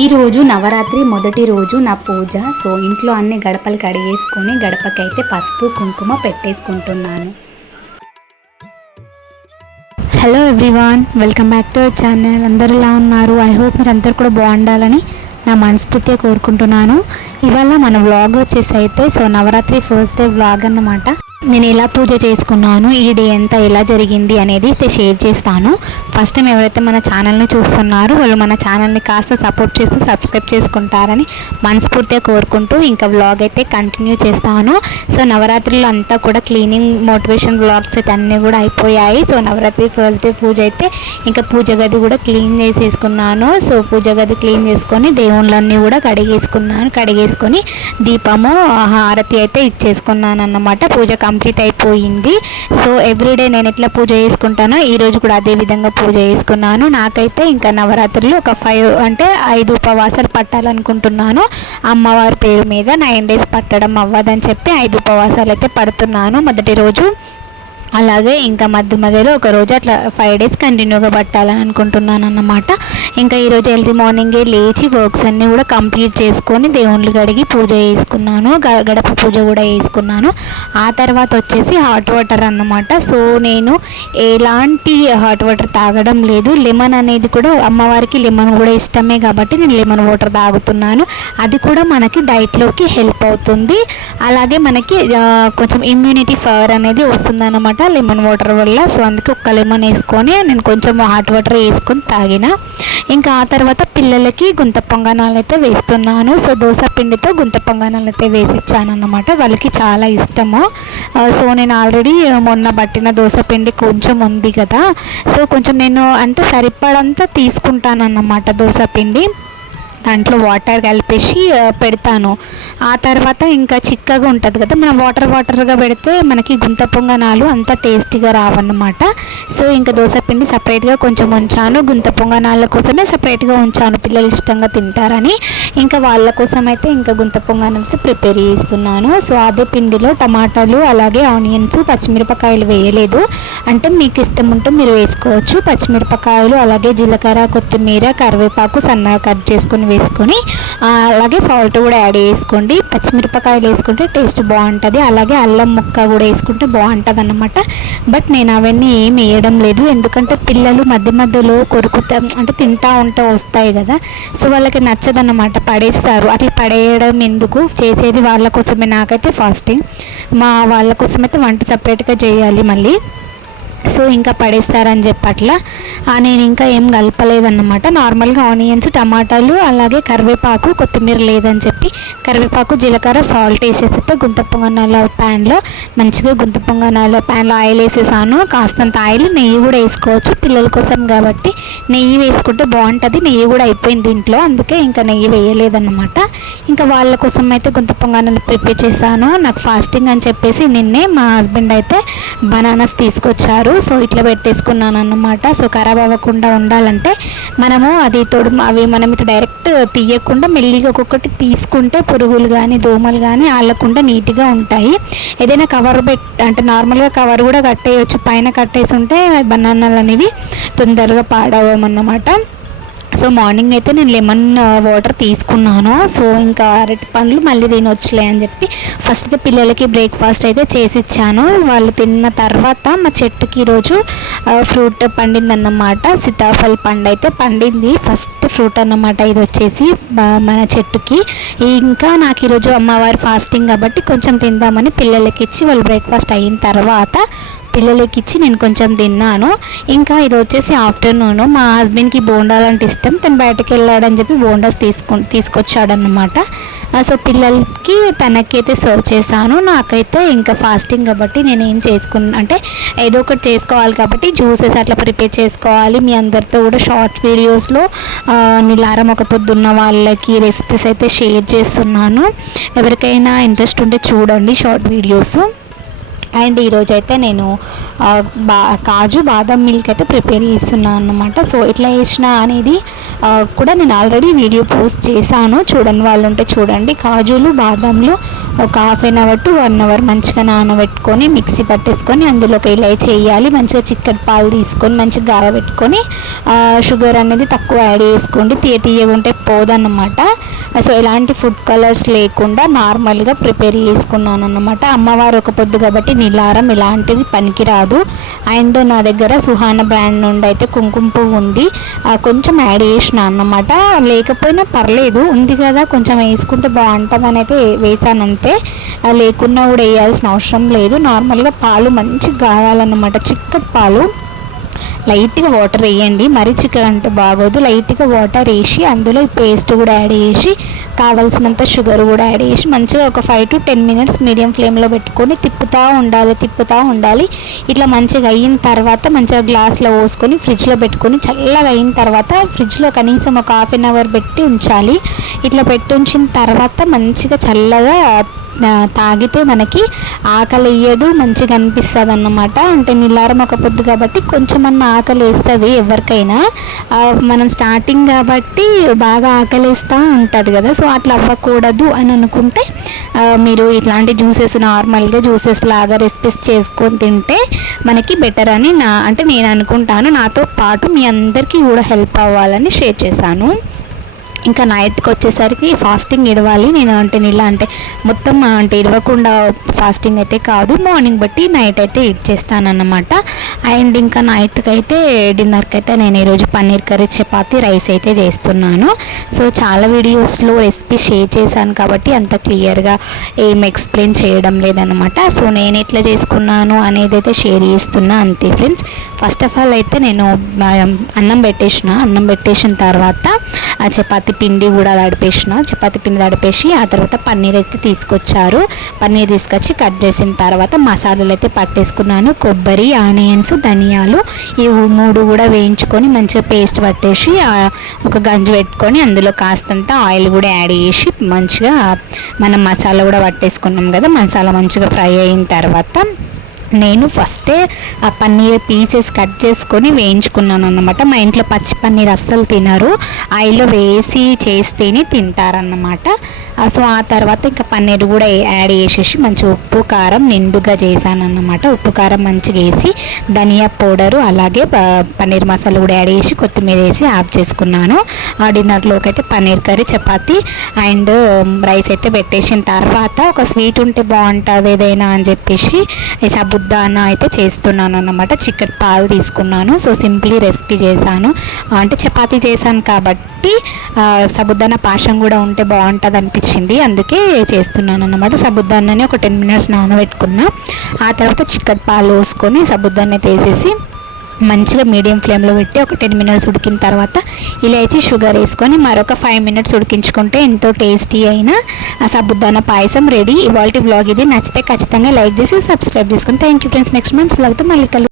ఈరోజు నవరాత్రి మొదటి రోజు నా పూజ. సో ఇంట్లో అన్ని గడపలు కడిగేసుకొని గడపకైతే పసుపు కుంకుమ పెట్టేసుకుంటున్నాను. Hello everyone, welcome back to our channel. అందరూ ఎలా ఉన్నారు? ఐ హోప్ మీరు అందరు కూడా బాగుండాలని నా మనస్ఫూర్తిగా కోరుకుంటున్నాను. ఇవాళ మన వ్లాగ్ వచ్చేసి అయితే నవరాత్రి ఫస్ట్ డే వ్లాగ్ అన్నమాట. నేను ఎలా పూజ చేసుకున్నాను, ఈ డే అంతా ఎలా జరిగింది అనేది షేర్ చేస్తాను. ఫస్ట్ టైం ఎవరైతే మన ఛానల్ని చూస్తున్నారో వాళ్ళు మన ఛానల్ని కాస్త సపోర్ట్ చేస్తూ సబ్స్క్రైబ్ చేసుకుంటారని మనస్ఫూర్తిగా కోరుకుంటూ ఇంకా వ్లాగ్ అయితే కంటిన్యూ చేస్తాను. నవరాత్రులు అంతా కూడా క్లీనింగ్ మోటివేషన్ వ్లాగ్స్ అయితే అన్నీ కూడా అయిపోయాయి. నవరాత్రి ఫస్ట్ డే పూజ అయితే ఇంకా పూజ గది కూడా క్లీన్ చేసేసుకున్నాను. పూజ గది క్లీన్ చేసుకొని దేవుళ్ళన్నీ కూడా కడిగేసుకొని దీపము హారతి అయితే ఇచ్చేసుకున్నాను అన్నమాట. పూజ కంప్లీట్ అయిపోయింది. ఎవ్రీడే నేను ఎట్లా పూజ చేసుకుంటానో ఈరోజు కూడా అదే విధంగా పూజ చేసుకున్నాను. నాకైతే ఇంకా నవరాత్రులు ఒక 5 ఉపవాసాలు పట్టాలనుకుంటున్నాను. అమ్మవారి పేరు మీద 9 days పట్టడం అవ్వదని చెప్పి 5 ఉపవాసాలు అయితే పడుతున్నాను మొదటి రోజు. అలాగే ఇంకా మధ్యలో ఒక రోజు అట్లా 5 days కంటిన్యూగా పట్టాలని అనుకుంటున్నాను అన్నమాట. ఇంకా ఈరోజు ఎర్లీ మార్నింగే లేచి వర్క్స్ అన్నీ కూడా కంప్లీట్ చేసుకొని దేవుళ్ళు కడిగి పూజ చేసుకున్నాను. గడప పూజ కూడా చేసుకున్నాను. ఆ తర్వాత వచ్చేసి హాట్ వాటర్ అన్నమాట. నేను ఎలాంటి హాట్ వాటర్ తాగడం లేదు. లెమన్ అనేది కూడా అమ్మవారికి లెమన్ కూడా ఇష్టమే కాబట్టి నేను లెమన్ వాటర్ తాగుతున్నాను. అది కూడా మనకి డైట్లోకి హెల్ప్ అవుతుంది. అలాగే మనకి కొంచెం ఇమ్యూనిటీ పవర్ అనేది వస్తుంది అన్నమాట లెమన్ వాటర్ వల్ల. అందుకే ఒక్క లెమన్ వేసుకొని నేను కొంచెం హాట్ వాటర్ వేసుకొని తాగిన. ఇంకా ఆ తర్వాత పిల్లలకి గుంత పొంగనాలు అయితే వేస్తున్నాను. దోశ పిండితో గుంత పొంగనాలు అయితే వేసిచ్చాను అన్నమాట. వాళ్ళకి చాలా ఇష్టము. నేను ఆల్రెడీ మొన్న పట్టిన దోశ పిండి కొంచెం ఉంది కదా, కొంచెం నేను అంటే సరిపడంతా తీసుకుంటాను అన్నమాట దోశ పిండి. దాంట్లో వాటర్ కలిపేసి పెడతాను. ఆ తర్వాత ఇంకా చిక్కగా ఉంటుంది కదా, మనం వాటర్గా పెడితే మనకి గుంత పొంగనాలు అంత టేస్టీగా రావన్నమాట. ఇంకా దోశపిండి సపరేట్గా కొంచెం ఉంచాను. గుంత పొంగనాల కోసమే సపరేట్గా ఉంచాను, పిల్లలు ఇష్టంగా తింటారని. ఇంకా వాళ్ళ కోసం అయితే ఇంకా గుంత పొంగనాలు ప్రిపేర్ చేస్తున్నాను. అదే పిండిలో టమాటాలు అలాగే ఆనియన్స్ పచ్చిమిరపకాయలు వేయలేదు. అంటే మీకు ఇష్టం ఉంటే మీరు వేసుకోవచ్చు. పచ్చిమిరపకాయలు అలాగే జీలకర్ర కొత్తిమీర కరివేపాకు సన్నగా కట్ చేసుకొని వేసుకొని అలాగే సాల్ట్ కూడా యాడ్ చేసుకోండి. పచ్చిమిరపకాయలు వేసుకుంటే టేస్ట్ బాగుంటుంది. అలాగే అల్లం ముక్క కూడా వేసుకుంటే బాగుంటుంది అన్నమాట. బట్ నేను అవన్నీ ఏం వేయడం లేదు, ఎందుకంటే పిల్లలు మధ్యలో కొరుకుతా అంటే తింటా ఉంటే వస్తాయి కదా, వాళ్ళకి నచ్చదన్నమాట, పడేస్తారు. అట్లా పడేయడం ఎందుకు, చేసేది వాళ్ళ కోసమే. నాకైతే ఫాస్టింగ్, మా వాళ్ళ కోసం అయితే వంట సపరేట్గా చేయాలి మళ్ళీ. ఇంకా పడేస్తారని చెప్పి అట్లా నేను ఇంకా ఏం కలపలేదన్నమాట. నార్మల్గా ఆనియన్స్ టమాటాలు అలాగే కరివేపాకు కొత్తిమీర లేదని చెప్పి కరివేపాకు జీలకర్ర సాల్ట్ వేసేస్తే గుంత పొంగనాల ప్యాన్లో మంచిగా గుంత పొంగనాల ప్యాన్లో ఆయిల్ వేసేసాను. కాస్తంత ఆయిల్, నెయ్యి కూడా వేసుకోవచ్చు పిల్లల కోసం కాబట్టి. నెయ్యి వేసుకుంటే బాగుంటుంది. నెయ్యి కూడా అయిపోయింది ఇంట్లో, అందుకే ఇంకా నెయ్యి వేయలేదన్నమాట. ఇంకా వాళ్ళ కోసం అయితే గుంత పొంగనాలు ప్రిపేర్ చేశాను. నాకు ఫాస్టింగ్ అని చెప్పేసి నిన్నే మా హస్బెండ్ అయితే బనానాస్ తీసుకొచ్చారు. ఇట్లా పెట్టేసుకున్నాను అన్నమాట. ఖరాబ్ అవ్వకుండా ఉండాలంటే మనము అది అవి మనం ఇట్లా డైరెక్ట్ తీయకుండా మెల్లిగా ఒక్కొక్కటి తీసుకుంటే పురుగులు కానీ దోమలు కానీ ఆలకుండా నీట్గా ఉంటాయి. ఏదైనా కవర్ అంటే నార్మల్గా కవర్ కూడా కట్టేయచ్చు, పైన కట్టేసి ఉంటే బనానాలు అనేవి తొందరగా పాడవన్నమాట. మార్నింగ్ అయితే నేను లెమన్ వాటర్ తీసుకున్నాను. ఇంకా అరటి పండ్లు మళ్ళీ తినొచ్చులే అని చెప్పి ఫస్ట్ అయితే పిల్లలకి బ్రేక్ఫాస్ట్ అయితే చేసి ఇచ్చాను. వాళ్ళు తిన్న తర్వాత మా చెట్టుకి ఈరోజు ఫ్రూట్ పండిందన్నమాట. సీతాఫల్ పండు అయితే పండింది, ఫస్ట్ ఫ్రూట్ అన్నమాట ఇది వచ్చేసి మన చెట్టుకి. ఇంకా నాకు ఈరోజు అమ్మవారి ఫాస్టింగ్ కాబట్టి కొంచెం తిందామని పిల్లలకి ఇచ్చి వాళ్ళు బ్రేక్ఫాస్ట్ అయిన తర్వాత పిల్లలకి ఇచ్చి నేను కొంచెం తిన్నాను. ఇంకా ఇది వచ్చేసి ఆఫ్టర్నూన్ మా హస్బెండ్కి బోండాలు అంటే ఇష్టం, తను బయటకు వెళ్ళాడని చెప్పి బోండాస్ తీసుకొచ్చాడనమాట. పిల్లలకి తనకైతే సర్వ్ చేశాను. నాకైతే ఇంకా ఫాస్టింగ్ కాబట్టి నేను ఏం అంటే ఏదో ఒకటి చేసుకోవాలి కాబట్టి జ్యూసెస్ అట్లా ప్రిపేర్ చేసుకోవాలి. మీ అందరితో కూడా షార్ట్ వీడియోస్లో నిలారం ఒక పొద్దున్న వాళ్ళకి రెసిపీస్ అయితే షేర్ చేస్తున్నాను. ఎవరికైనా ఇంట్రెస్ట్ ఉంటే చూడండి షార్ట్ వీడియోస్. అండ్ ఈరోజైతే నేను కాజు బాదం మిల్క్ అయితే ప్రిపేర్ చేస్తున్నాను అన్నమాట. సో ఎట్లా చేసిన అనేది కూడా నేను ఆల్రెడీ వీడియో పోస్ట్ చేశాను, చూడని వాళ్ళు ఉంటే చూడండి. కాజులు బాదంలు ఒక 1/2 అవర్ టు 1 అవర్ మంచిగా నానబెట్టుకొని మిక్సీ పట్టేసుకొని అందులోకి ఇలా చేయాలి. మంచిగా చిక్కటి పాలు తీసుకొని మంచిగా గాగబెట్టుకొని షుగర్ అనేది తక్కువ యాడ్ చేసుకోండి, తీయగా ఉంటే పోదన్నమాట. సో ఎలాంటి ఫుడ్ కలర్స్ లేకుండా నార్మల్గా ప్రిపేర్ చేసుకున్నాను అన్నమాట. అమ్మవారు ఒక పొద్దు కాబట్టి నిలారం ఇలాంటిది పనికిరాదు. అండ్ నా దగ్గర సుహానా బ్రాండ్ నుండి అయితే కుంకుమ పువ్వు ఉంది, కొంచెం యాడ్ చేసిన అన్నమాట. లేకపోయినా పర్లేదు, ఉంది కదా కొంచెం వేసుకుంటే బాగుంటుందని అయితే వేసాను అంతే. లేకున్నా కూడా వేయాల్సిన అవసరం లేదు. నార్మల్గా పాలు మంచిగా కావాలన్నమాట, చిక్కటి పాలు. లైట్గా వాటర్ వేయండి, మరీ చిక్కగా అంటే బాగోదు. లైట్గా వాటర్ వేసి అందులో ఈ పేస్ట్ కూడా యాడ్ చేసి కావాల్సినంత షుగర్ కూడా యాడ్ చేసి మంచిగా ఒక 5 to 10 minutes మీడియం ఫ్లేమ్లో పెట్టుకొని తిప్పుతూ ఉండాలి. ఇట్లా మంచిగా అయిన తర్వాత మంచిగా గ్లాస్లో పోసుకొని ఫ్రిడ్జ్లో పెట్టుకొని చల్లగా అయిన తర్వాత ఫ్రిడ్జ్లో కనీసం ఒక 1/2 hour పెట్టి ఉంచాలి. ఇట్లా పెట్టి ఉంచిన తర్వాత మంచిగా చల్లగా తాగితే మనకి ఆకలి వేయదు, మంచిగా అనిపిస్తుంది అన్నమాట. అంటే నిలారం ఒక పొద్దు కాబట్టి కొంచెమన్నా ఆకలి వేస్తుంది ఎవరికైనా. మనం స్టార్టింగ్ కాబట్టి బాగా ఆకలిస్తూ ఉంటుంది కదా, సో అట్లా అవ్వకూడదు అని అనుకుంటే మీరు ఇట్లాంటి జ్యూసెస్ నార్మల్గా జ్యూసెస్ లాగా రెసిపీస్ చేసుకొని తింటే మనకి బెటర్ అని నేను అనుకుంటాను. నాతో పాటు మీ అందరికీ కూడా హెల్ప్ అవ్వాలని షేర్ చేశాను. ఇంకా నైట్కి వచ్చేసరికి ఫాస్టింగ్ ఇడవాలి నేను. అంటే మొత్తం ఇడవకుండా ఫాస్టింగ్ అయితే కాదు, మార్నింగ్ బట్టి నైట్ అయితే ఇచ్చేస్తానన్నమాట. అండ్ ఇంకా నైట్కి అయితే డిన్నర్కి అయితే నేను ఈరోజు పన్నీర్ కర్రీ, చపాతి, రైస్ అయితే చేస్తున్నాను. సో చాలా వీడియోస్లో రెసిపీ షేర్ చేశాను కాబట్టి అంత క్లియర్గా ఏం ఎక్స్ప్లెయిన్ చేయడం లేదనమాట. సో నేను ఎట్లా చేసుకున్నాను అనేది అయితే షేర్ చేస్తున్నా అంతే ఫ్రెండ్స్. ఫస్ట్ ఆఫ్ ఆల్ అయితే నేను అన్నం పెట్టేసిన తర్వాత ఆ చపాతి పిండి కూడా చపాతి పిండి తడిపేసి ఆ తర్వాత పన్నీర్ అయితే తీసుకొచ్చారు. పన్నీర్ తీసుకొచ్చి కట్ చేసిన తర్వాత మసాలాలు అయితే పట్టేసుకున్నాను. కొబ్బరి, ఆనియన్స్, ధనియాలు ఈ 3 కూడా వేయించుకొని మంచిగా పేస్ట్ పట్టేసి ఒక గంజి పెట్టుకొని అందులో కాస్తంత ఆయిల్ కూడా యాడ్ చేసి మంచిగా మనం మసాలా కూడా పట్టేసుకున్నాం కదా, మసాలా మంచిగా ఫ్రై అయిన తర్వాత నేను ఫస్టే ఆ పన్నీర్ పీసెస్ కట్ చేసుకొని వేయించుకున్నాను అన్నమాట. మా ఇంట్లో పచ్చి పన్నీర్ అస్సలు తినరు, ఆయిల్లో వేసి చేస్తేనే తింటారన్నమాట. సో ఆ తర్వాత ఇంకా పన్నీర్ కూడా యాడ్ చేసేసి మంచి ఉప్పు కారం నిండుగా చేశాను అన్నమాట. ఉప్పు కారం మంచిగా వేసి ధనియా పౌడరు అలాగే పన్నీర్ మసాలా కూడా యాడ్ చేసి కొత్తిమీర వేసి ఆఫ్ చేసుకున్నాను. ఆ డిన్నర్లోకి అయితే paneer curry, chapati and rice అయితే పెట్టేసిన తర్వాత ఒక స్వీట్ ఉంటే బాగుంటుంది ఏదైనా అని చెప్పేసి సాబుదానా అయితే చేస్తున్నాను అన్నమాట. చిక్కటి పాలు తీసుకున్నాను. సో సింప్లీ రెసిపీ చేశాను, అంటే చపాతీ చేశాను కాబట్టి సాబుదానా పాశం కూడా ఉంటే బాగుంటుంది అనిపించింది, అందుకే చేస్తున్నాను అన్నమాట. సాబుదానాని ఒక 10 minutes నానబెట్టుకున్నా. ఆ తర్వాత చిక్కటి పాలు పోసుకొని సాబుదానా తీసేసి మంచిగా మీడియం ఫ్లేమ్లో పెట్టి ఒక 10 minutes ఉడికిన తర్వాత ఇలాచి షుగర్ వేసుకొని మరొక 5 minutes ఉడికించుకుంటే ఎంతో టేస్టీ అయిన సాబుదానా పాయసం రెడీ. ఇవాల్టి బ్లాగ్ ఇది. నచ్చితే ఖచ్చితంగా లైక్ చేసి సబ్స్క్రైబ్ చేసుకొని thank you friends. Next month బ్లాగ్తో మళ్ళీ